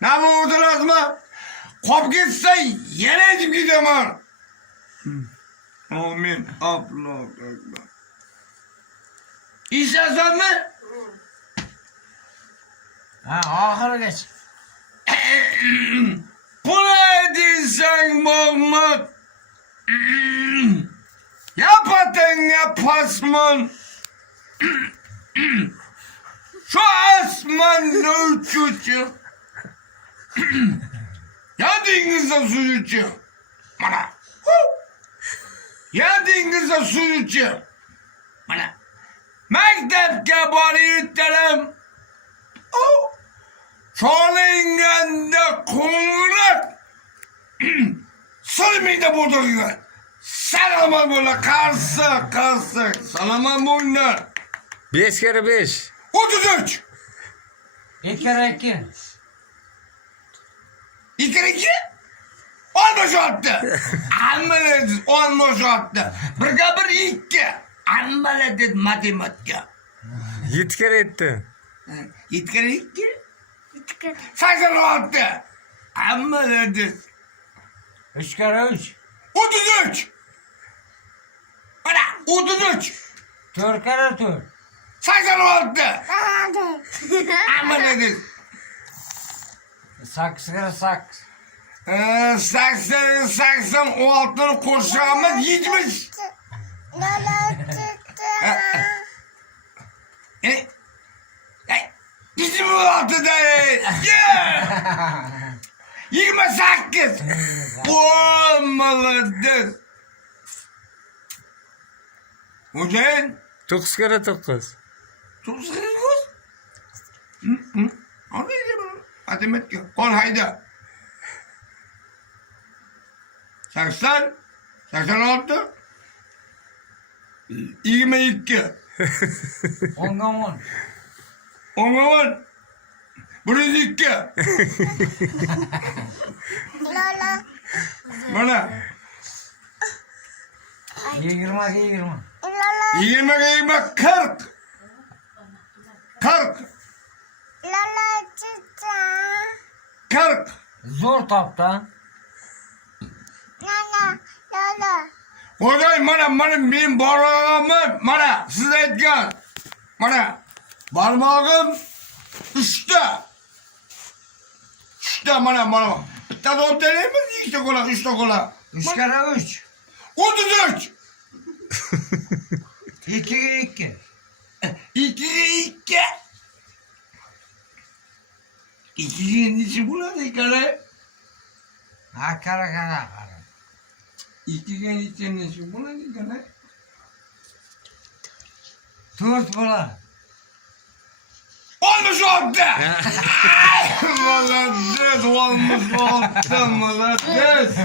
Ne vurdunuz mu? Kop gitse yine edip gidiyorum. Amin. Abla. İstersen mi? Ha ahıra geç. Pula edilsen Mahmut. Yapatın yapasman. Şu asmanda uçucu. Ya denizde suyu bana. Ya denizde suyu bana. Mektepke bari yuttalım. Çalingende kumrak. Sırmıydı burada gibi. Salama böyle karşı. Salama bunlar. 5 kere 5. 33. İki kere iki. 2 olmuş attı. Ameletsiz olmuş attı. Birga bir 2. Ameletsiz matematik. 7 kere etti. 2. 86. Ameletsiz. Üç kere üç. 33. Bana 33. Dört kere dört. 86. Ameletsiz. Sakız kere sakız. 86 kuşağımız 70. 26 değil. 28. Olmalıdır. Hocam. 9 kere 9. Çok sıkıyoruz. Anlayacağım. Matematik. Kol hayda. 80. 86. 22. Ondan on. 10. Burası 2. Bana. 20. 20 40. 40. Zor tapta. Hocam bana benim parmağımı bana size etken. Bana parmağım 3'te. 3'te bana. Bir tane 10 tane mi? 2 kola, 3 kola. Üç kere üç. 33. 2 2. 2. 2'nin içi burada kare. Ha kara. 2'nin içinin içi burada kare. Dört bula. Olmuş oldu. Ay, Maladet olmuş oldu. Maladet.